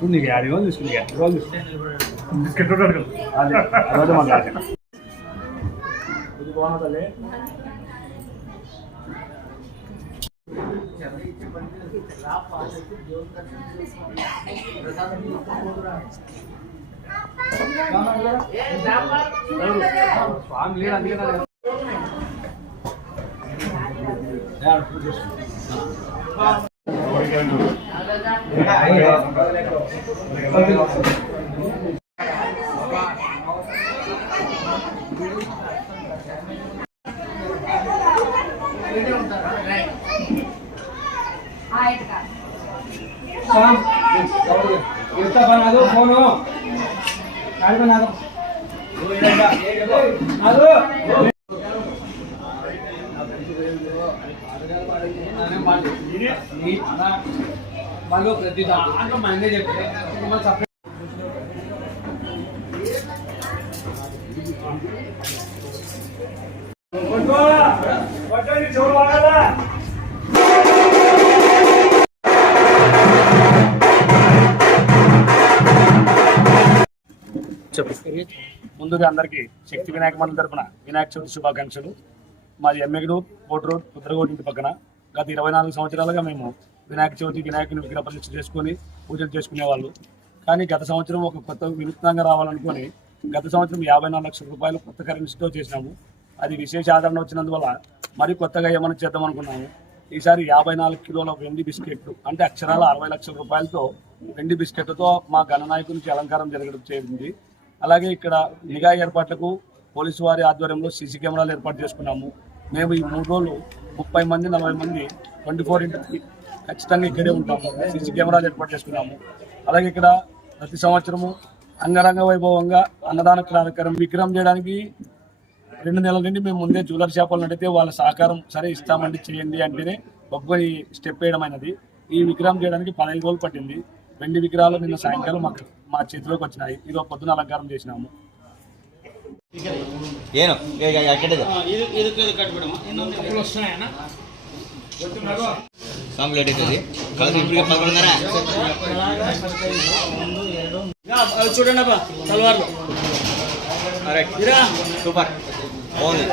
అందుకే అది వాళ్ళు తీసుకుని బిస్కెట్ అదే మాట్లాడాలి ఇది బాగుంటుంది స్వామి లేదు అందుకే बना दो फोन बना दो मालो प्रति महंगे ముందుగా అందరికీ శక్తి వినాయక మండలి తరపున వినాయక చవితి శుభాకాంక్షలు. మాది ఎమ్మెగడు కోట రోడ్ ఉత్తరగోడ ఇంటి పక్కన గత 24 సంవత్సరాలుగా మేము వినాయక చవితి వినాయకుని విగ్రహ ప్రతిష్ఠ చేసుకొని పూజలు చేసుకునేవాళ్ళు. కానీ గత సంవత్సరం ఒక కొత్త వినూత్నంగా రావాలనుకొని గత సంవత్సరం 54 లక్షల రూపాయలు కొత్త కరెన్సీతో చేసినాము. అది విశేష ఆదరణ వచ్చినందువల్ల మరి కొత్తగా ఏమైనా చేద్దాం అనుకున్నాము. ఈసారి 54 కిలోల వెండి బిస్కెట్లు అంటే అక్షరాల 60 లక్షల రూపాయలతో వెండి బిస్కెట్లతో మా గణనాయకునికి అలంకారం జరగడం జరిగింది. అలాగే ఇక్కడ నిఘా ఏర్పాట్లకు పోలీసు వారి ఆధ్వర్యంలో సీసీ కెమెరాలు ఏర్పాటు చేసుకున్నాము. మేము ఈ 3 రోజులు 30 మంది 40 మంది 24/3 ఖచ్చితంగా ఇక్కడే ఉంటాము. సీసీ కెమెరాలు ఏర్పాటు చేసుకున్నాము. అలాగే ఇక్కడ ప్రతి సంవత్సరము అంగరంగ వైభవంగా అన్నదాన కార్యక్రమం విగ్రహం చేయడానికి 2 నెలల నుండి మేము ముందే జ్యువెలరీ షాపులను అడిగితే వాళ్ళ సహకారం సరే ఇస్తామండి చేయండి అంటేనే ఒప్పుకొని స్టెప్ వేయడమైనది. ఈ విగ్రహం చేయడానికి 15 రోజులు పట్టింది. వెండి విగ్రహాలు నిన్న సాయంకాలం మా చేతిలోకి వచ్చినాయి. ఈరోజు పొద్దున అలంకారం చేసినాము. చూడండి తలవారు సూపర్ బాగుంది.